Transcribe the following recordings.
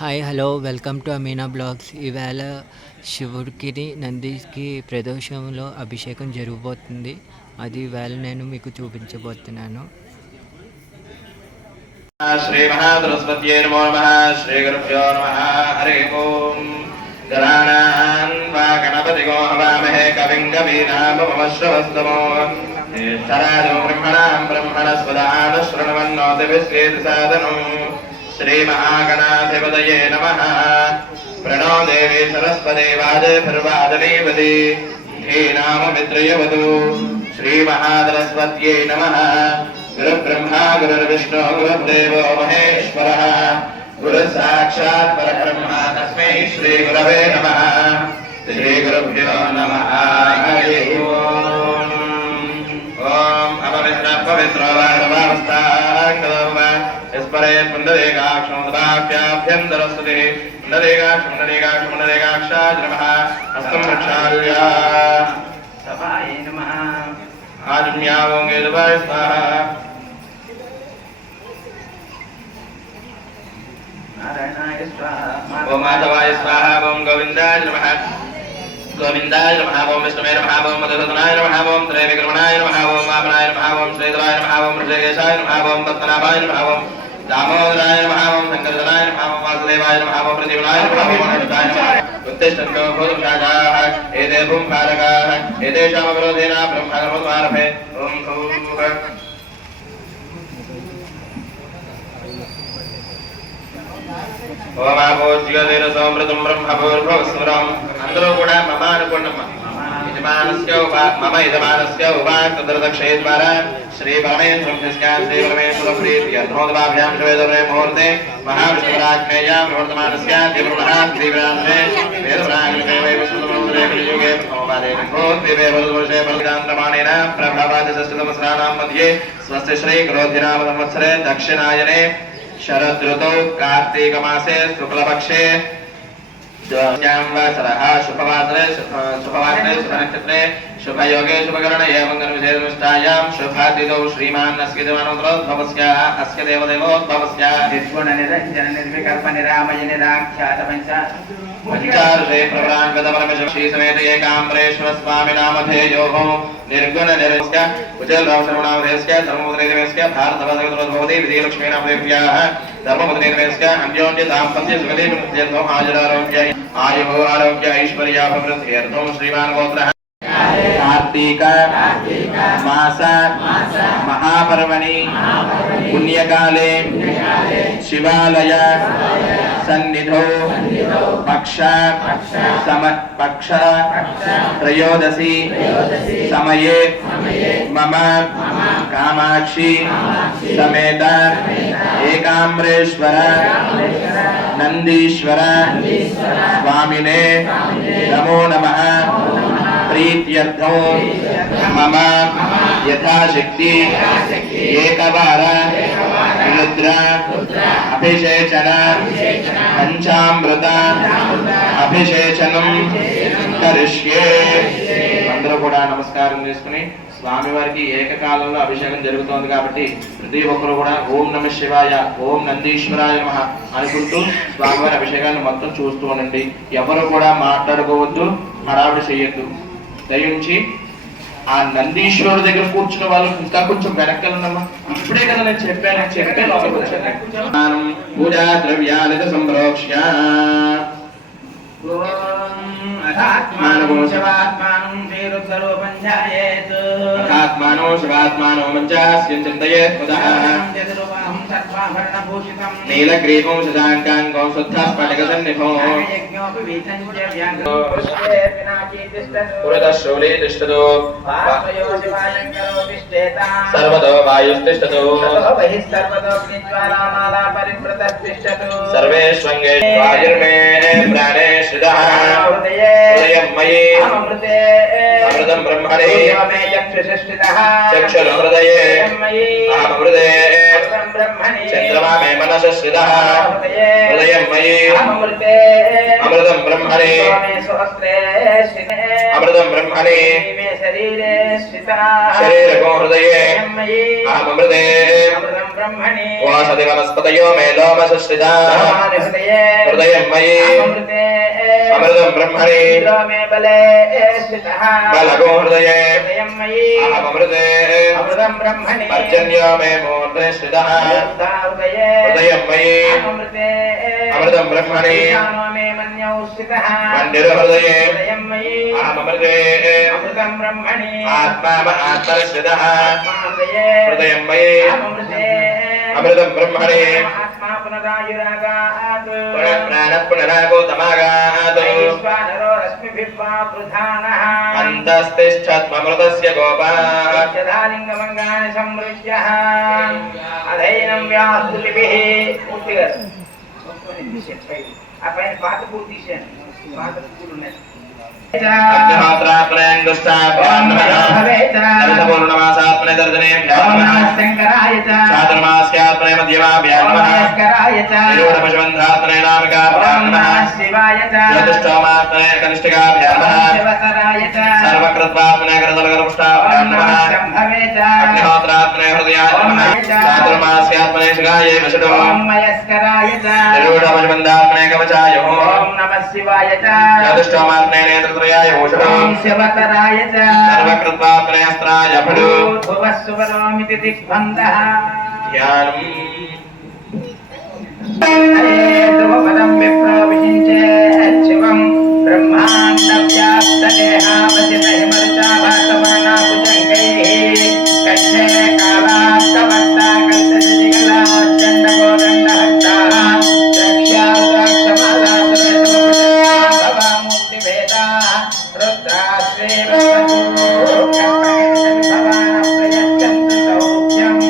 Hi hello welcome to Amina blogs. ఈవేళ శివుడికి నందికి ప్రదోషంలో అభిషేకం జరగబోతుంది. అది ఈవేళ నేను మీకు చూపించబోతున్నాను. శ్రీ మహాసరస్వత్యై నమో నమః. శ్రీ గురుభ్యో నమః. హరి ఓం. గణానాం వా గణపతిగో హవామహే కవిం కవీనాముపమశ్రవస్తమో జ్యేష్ఠరాజో బ్రహ్మణాం బ్రహ్మణస్పదాన శృణవన్నోతిభిశ్చేతి సాదనం. శ్రీ మహాగణాధిపతయే నమః. ప్రణో దేవి సరస్వతి వాజభిర్వాదనీవతి ధీనామమిత్రయవతు. శ్రీ మహాసరస్వత్యై నమః. गुरु ब्रह्मा गुरुर्विष्णु गुरुर्देवो महेश्वरः गुरु साक्षात् परब्रह्म तस्मै श्री गुरवे नमः. श्री गुरुभ्यो नमः. हरि ओम. ओम अपवित्र पवित्र वारवास्ताङ्गदोम स्मरे पुण्डरीकाक्षमोदाभ्याभ्यन्तरस्तुते पुण्डरीकाक्षाय नमः. हस्तं प्रक्षाल्य सभाय नमः. आज्ञावों स्वाहा. ओम माधवाय स्वाहा. ओम गोविंदाय नमः. गोविंदाय नमः. ओम विष्णुवे नमः. ओम मधुसूदनाय नमः. ओम त्रैविक्रमणाय नमः. ओम वामनाय नमः. ओम श्रीधराय नमः. ओम ऋषिकेशाय नमः. ओम पद्मनाभाय नमः. ओम दामोदराय नमः. ओम शंकरधराय नमः. ओम वासुदेवाय नमः. ओम प्रतिमनाय नमः. ओम अच्युताय नमः. उत्तिष्ठन्तो भूतभागाः एते भूमभारकाः एतेषामवरोधेन ब्रह्मकर्मद्वारभे. ओम भूः ఓమాపోజ్యోతిరసోమృతం బ్రహ్మభూర్భువస్వరం. అందరూ కూడా మమ అనుకోండమ్మా. మమ యజమానస్య ఉపాక్షేయ ద్వారా శ్రీ పరమేశ్వరం శ్రీ పరమేశ్వర ప్రీత్యర్థోదభాభ్యాం శవేదరే ముహూర్తే మహావిష్ణురాజ్ఞేయాం ప్రవర్తమానస్య తీవ్రమహాగ్రీవ్రాంతే వేదప్రాగ్నికే భూత్వేవర్షేణ ప్రభావాది షష్ఠతమస్రాణాం మధ్యే స్వస్తి శ్రీ క్రోధినామ సంవత్సరే దక్షిణాయనే शरदृतौ कार्तिक मासे शुक्लपक्षे शुभवासरे शुभनक्षत्रे शुभयोगे शुभकरणे मंगलविशेषनिष्ठायां शुभातिथौ श्रीमान् अस्य देवानोद्भवस्य अस्य देवदेवोद्भवस्य निर्गुणनिरञ्जन निर्विकल्प निरामय निराख्यात पंचार्षे प्रवराङ्गतपरमश्री समेत एकाम्बरेश्वर स्वामी नामधेयोः निर्गुण निरस्य कुचलरावशरवणावधेयस्य धर्मोदरेदेवस्य भारतवदगतोद्भवति विजयलक्ष्मी नामदेव्याः धर्मोदरेदेवस्य अन्योन्य दाम्पत्य सुखदे मुक्त्यर्थं आयुरारोग्य आयुः आरोग्य ऐश्वर्याभिवृद्ध्यर्थं श्रीमान् गोत्रः कार्तिक मास महापर्वणि पुण्यकाले शिवालय सन्निधौ पक्ष त्रयोदशी समये मम कामाक्षी समेत एकाम्रेश्वर नंदीश्वर स्वामिने नमो नमः. प्रीत्यर्थो मम यथाशक्ति एकवार रुद्र अभिषेचन पंचामृत अभिषेचनं करिष्ये. అందరూ కూడా నమస్కారం చేసుకుని స్వామివారికి ఏకకాలంలో అభిషేకం జరుగుతోంది కాబట్టి ప్రతి ఒక్కరు కూడా ఓం నమ శివాయ ఓం నందీశ్వరాయ నమః అనుకుంటూ స్వామివారి అభిషేకాన్ని మొత్తం చూస్తూ ఉండండి. ఎవరు కూడా మాట్లాడుకోవద్దు, హడావిడి చేయొద్దు. దయించి ఆ నందీశ్వరుడు దగ్గర కూర్చున్న వాళ్ళు ఇంకా కొంచెం వెనకాలన్నమ్మా. ఇప్పుడే కదా నేను చెప్పే లోపలికి వచ్చాను. పూజా ద్రవ్యాలయ సంప్రోక్ష్య आत्मानो शिवात्मानो मञ्चास्य चिन्तयेत् पुनः नीलग्रीवं शशाङ्काङ्गं शुद्धस्फटिकसन्निभो पुरतश्शूले तिष्ठतु सर्वतो वायुस्तिष्ठतु सर्वेष्वङ्गे वायुर्मे प्राणे श्रितः हृदयं मयि अमृतं ब्रह्मणे चक्षुर्हृदये अमृते चन्द्रमा मे मनसः स्थितः हृदयं मयि अमृतं ब्रह्मणे अमृतं ब्रह्मणे शरीरको हृदये अहममृते वासदि वनस्पतयो मे लोमसः स्थितः हृदयं मयि अमृतं ब्रह्मणि बलगो हृदये अहममृते अमृतं ब्रह्मणि पर्जन्यो मे मूर्धे स्थितः हृदयं मयि अमृतं ब्रह्मणि मन्दिरहृदये अहममृते अमृतं ब्रह्मणि आत्मस्थितः हृदयं मयि अमृतं ब्रह्मणि पुनरागो तमागात् अन्तस्तिष्ठत्वमृतस्य गोपाः लिंगमंगानि समृज्यः अधैनं व्यास्तुलिभिः पूर्तिగా ఆ పైన పాత పూలు తీసేయండి పాత పూలు ఉన్నాయి अग्निहोत्रात्मनेन दुष्टाभ्यां नमः पूर्णमासात्मने दर्शनेभ्यां नमः शंकराय च चातुर्मास्यात्मने मध्यमाभ्यां नमः शंकराय च निरूढपशुबन्धात्मने नामिकाभ्यां नमः शिवाय च चतुष्टोमात्मने कनिष्ठिकाभ्यां नमः शिवतराय च सर्वकृत्वात्मने करतलकरपुष्टाभ्यां नमः शंभवे च अग्निहोत्रात्मने हृदयाय नमः चातुर्मास्यात्मने शिखायै वषडो मयस्कराय च निरूढपशुबन्धात्मने कवचाय ओम नमः शिवाय च चतुष्टोमात्मने नेत्रत्रयाय ओषधो शिवतराय च सर्वकृत्वात्मने अस्त्राय फलो भुवः सुवरोमिति दिग्बन्धः ध्यानम् ध्रुवपदं विप्रो विषिञ्चे शिवं ब्रह्माण्डव्याप्तदेहावसितहिमरुचाभासमाना भुजङ्गैः कण्ठे कालास्तमस्ता कण्ठदिगलाश्चण्डकोदण्डहस्ताः द्रक्ष्याद्राक्षमाला सुरेशमुपजया रुद्राश्रीभवानप्रयच्छन्तु सौख्यम्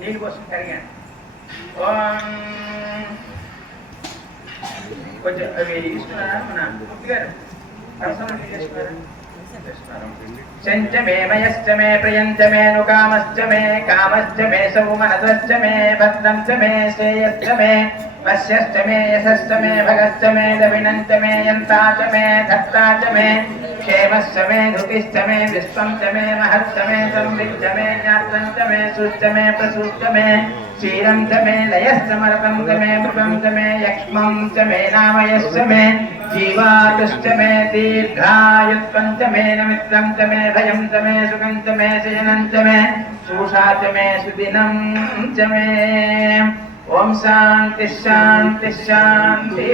నీళ్ళు కోసం కరిగాను కొంచెం అవి ఇస్తున్నారా మన ముక్తి గారు పర్సనల్ చేస్తున్నారా चञ्च मे मयश्च मे प्रियञ्च मे नुकामश्च मे सौमनसश्च मे भद्रं च मे श्रेयश्च मे वश्यश्च मे यशश्च मे भगश्च मे दविनञ्च मे यन्ता च मे धत्ता च मे क्षेमश्च मे धृतिश्च मे विश्वं च मे महश्च मे संविच्च मे ज्ञात्रं च मे सुश्च मे प्रसूश्च मे क्षीरं च मे लयश्च मरतं च मे मृगं च मे यक्ष्मं च मे नामयश्च मे जीवातुश्च मे दीर्घायुत्वं च मे नमित्रं च मे भयं च मे सुखं च मे शयनं च मे शूषा च मे सुदिनं च मे ओम शांति शांति शांति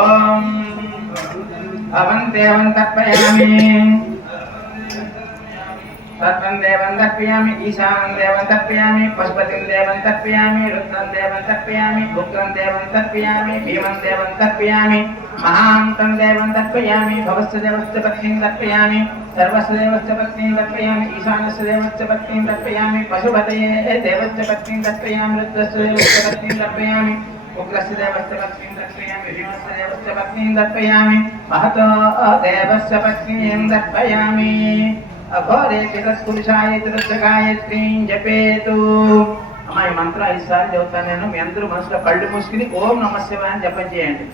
ओम अवंतेवं तर्पयामि तत्वं देवं तर्पयामि ईशानं देवं तर्पयामि पशुपतिं देवं तर्पयामि रुद्रं देवं तर्पयामि उग्रं देवं तर्पयामि भीमं देवं तर्पयामि महान्तं देवं तर्पयामि भवस्य देवस्य पत्नीं तर्पयामि सर्वस्य देवस्य पत्नीं तर्पयामि ईशानस्य देवस्य पत्नीं तर्पयामि पशुपतये देवस्य पत्नीं तर्पयामि रुद्रस्य देवस्य पत्नीं तर्पयामि उग्रस्य देवस्य पत्नीं तर्पयामि भीमस्य देवस्य पत्नीं तर्पयामि महतो देवस्य पत्नीं तर्पयामि अघोरे चिरस्पुरुषाय త్రిం జపేతు అమ్మాయి మంత్రం 5 సార్లు చెప్తాను నేను మీ అందరూ మనసులో కళ్ళు మూసుకుని ఓం నమః శివాయ అని జపం చేయండి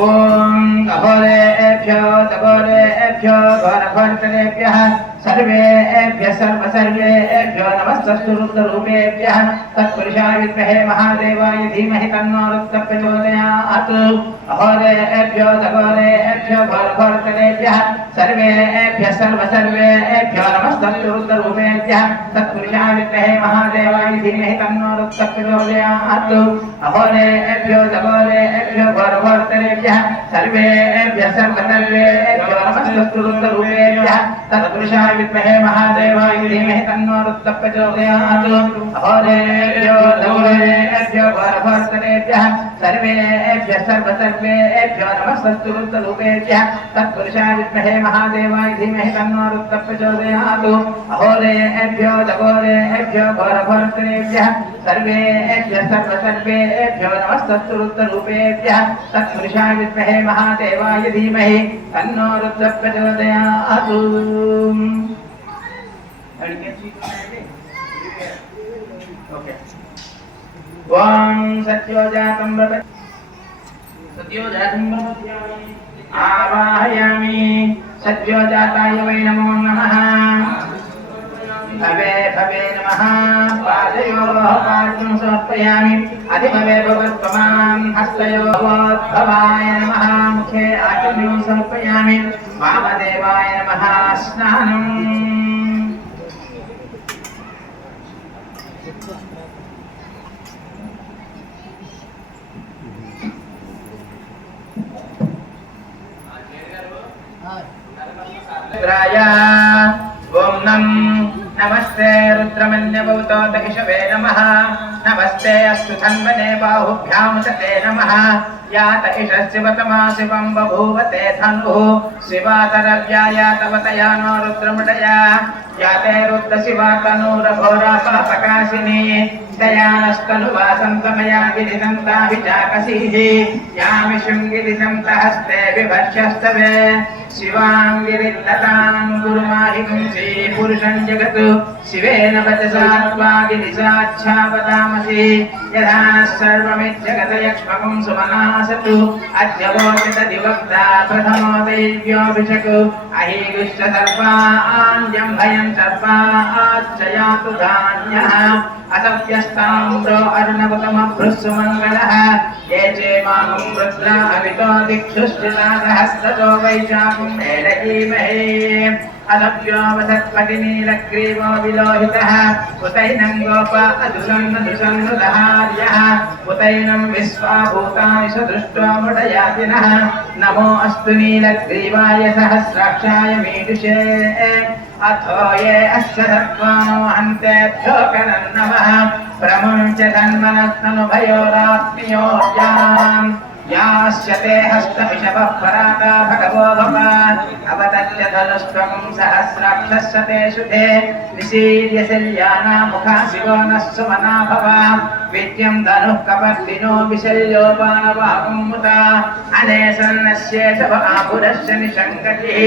ఓం అఘోరేభ్యో తఘోరేభ్యో ఘోరఘోరతరేభ్యः सर्वेभ्यः सर्वसर्वेभ्यो नमस्तस्तु रुद्ररूपेभ्यः तत्पुरुषाय विद्महे महादेवाय धीमहि तन्नो रुद्रः प्रचोदयात् अघोरेभ्यो तघोरेभ्यो घोरघोरतरेभ्यः सर्वेभ्यः सर्वसर्वेभ्यो नमस्तस्तु रुद्ररूपेभ्यः तत्पुरुषाय विद्महे महादेवाय धीमहि तन्नो रुद्रः प्रचोदयात् अघोरेभ्यो तघोरेभ्यो घोरघोरतरेभ्यः सर्वेभ्यः सर्वसर्वेभ्यो नमस्तस्तु रुद्ररूपेभ्यः तत्पुरुषाय विद्महे महादेवाय धीमहि तन्नो रुद्रः प्रचोदयात् अहोरेभ्यो दौरेभ्यो घोरघोरतरेभ्यः सर्वेभ्यः सर्वेभ्यो नमस्तस्तु रुद्ररूपेभ्यः तत्पुरुषाय विद्महे महादेवाय धीमहि तन्नो रुद्रः प्रचोदयात् अहोरेभ्यो दौरेभ्यो घोरघोरतरेभ्यः सर्वेभ्यः सर्वेभ्यो नमस्तस्तु रुद्ररूपेभ्यः तत्पुरुषाय विद्महे महादेवाय धीमहि तन्नो रुद्रः प्रचोदयात्। ओम सत्योजातं आवाहयामि सत्योजाताय वै नमो नमः भवे भवे नमः पादयोः पादं समर्पयामि अधिभवे भवत्वमां हस्तयोर्भवाय नमः मुखे आचम्यं समर्पयामि वामदेवाय नमः स्नानम् ओम नमस्ते रुद्रमन्यभूतो दहिषवे नमः नमस्ते अस्तु धन्वने बाहुभ्यां सते नमः यात इषशिवतमा शिवं बभूवते धनुः शिवातरव्याया तवतया नो रुद्रमुदया याते रुद्रशिवा तनूरघोरा पापकाशिनी दयानस्तनुवासन्तमया गिरिदन्ताभिचाकसीः यामि शृङ्गिरिदन्तहस्ते बिभर्षस्तवे शिवाङ्गिरित्ततां गुरुमाहिं श्रीपुरुषं जगत् शिवेन वचसा त्वा गिरिशाच्छावदामसि यथा नः सर्वमिज्जगतयक्ष्मकं सुमनासतु अद्य वोचितदिवक्ता प्रथमो दैव्योऽभिषक् अहीगुश्च सर्वाञ्जं भयं सर्वाच्चयातु धान्यः असव्यस्ताम्रो अर्णवतमभृस्सुमङ्गलः ये चेमागुं रुद्रा अवितो दिक्षुश्चितादहस्ततो वैशाखं मेलयीमहे अदव्योऽवसत्पतिनीलग्रीवो विलोहितः उतैनं गोपा अदुसन्नदुसन्नुदहार्यः उतैनं विश्वाभूतानि सदृष्टो मुडयातिनः नमो अस्तु नीलग्रीवाय सहस्राक्षाय मीदुषे अथो ये अस्य सत्त्वानो हन्तेभ्यो करन् नमः प्रमुञ्च तन्मनस्तनुभयोरात्म्योऽजाम् यास्यते हस्तविषवः पराता भगवो भव अवतच्च धनुष्त्वं सहस्राक्षस्य शुभे निशीर्यशल्याना मुखा शिवो नः सुमना भव विद्यं धनुः कपर्दिनो विशल्यो बाणवाहुं मुता अनेसन्नस्येष आपुरस्य निषङ्गतिः